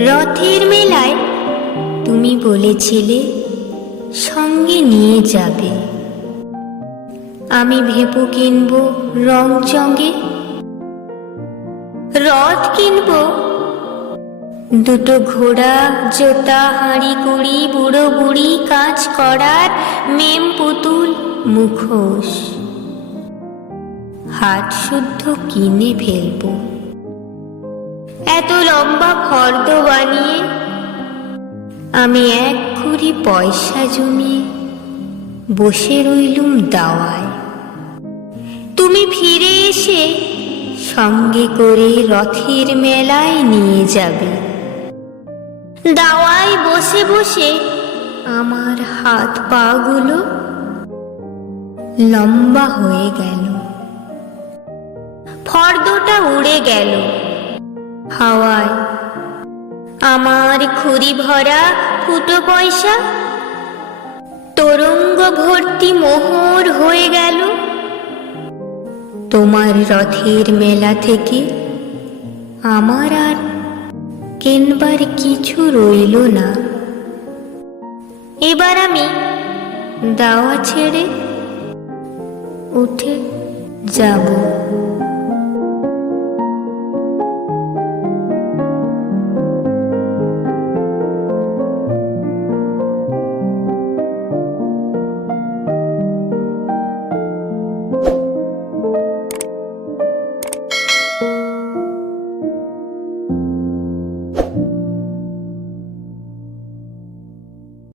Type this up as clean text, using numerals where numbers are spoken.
রথের মেলায় তুমি বলেছিলে সঙ্গে নিয়ে যাবে। আমি ভেপু কিনবো রং চঙে, রথ কিনবো, দুটো ঘোড়া, জোতা, হাঁড়ি কুড়ি, বুড়ো বুড়ি, কাজ করার মেম পুতুল, মুখোশ, হাট শুদ্ধ কিনে ফেলবো। এত লম্বা ফর্দ বানিয়ে আমি এক কুড়ি পয়সা জমিয়ে বসে রইলুম দাওয়ায়। তুমি ফিরে এসে সঙ্গে করে রথের মেলায় নিয়ে যাবে। দাওয়ায় বসে বসে আমার হাত পা গুলো লম্বা হয়ে গেল, ফর্দটা উড়ে গেল হাওয়ায়। আমার খুরি ভরা ফুটো পয়সা তরঙ্গ ভর্তি মোহর হয়ে গেল। তোমার রথের মেলা থেকে আমার আর কেনবার কিছু রইল না। এবার আমি দাওয়া ছেড়ে উঠে যাব।